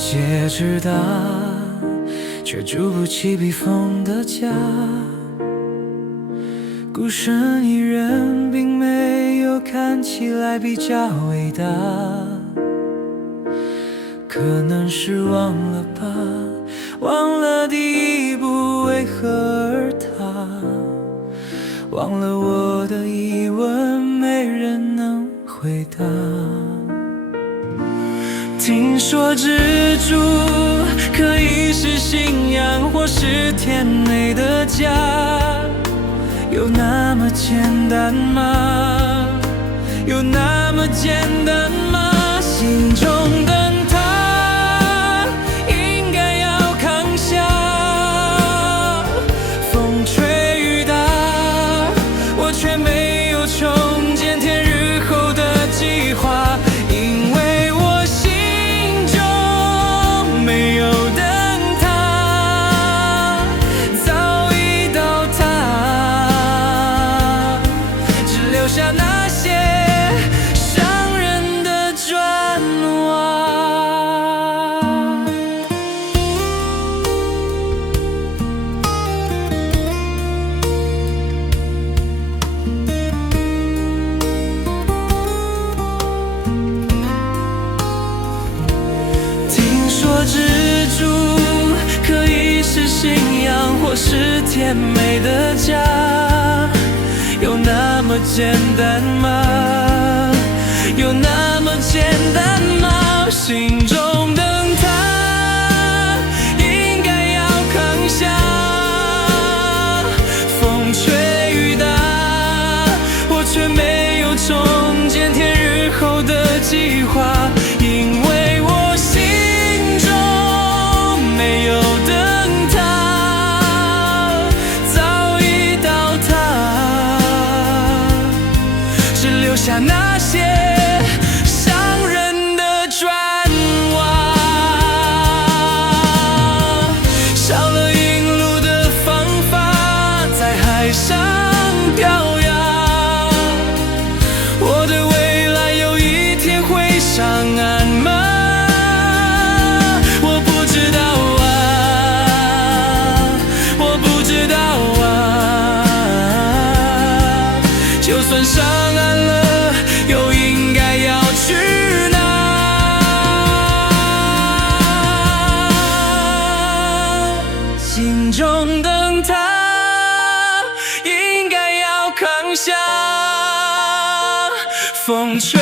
界之大，却筑不起避风的家。孤身一人，并没有看起来比较伟大。可能是忘了吧，忘了第一步为何而踏，忘了我的疑问没人能回答。听说知足可以是信仰，或是甜美的家，有那么简单吗？有那么简单吗？心中灯塔应该要扛下，风吹雨打，我却没有重见天日后的计划，因为我心中没有灯塔，早已倒塌，只留下那些伤人的砖瓦。听说知足可以是信仰，或是甜美的家，有那么简单吗？有那么简单吗？心中灯塔应该要扛下，风吹雨打，我却没有重见天日后的计划，因为我心中没有灯塔，早已倒塌，只留下那些伤人的砖瓦。少了引路的方法，在海上飘扬，我的未来有一天会上岸吗？我不知道啊，我不知道啊，就算上岸了，又应该要去哪？心中灯塔应该要扛下，风吹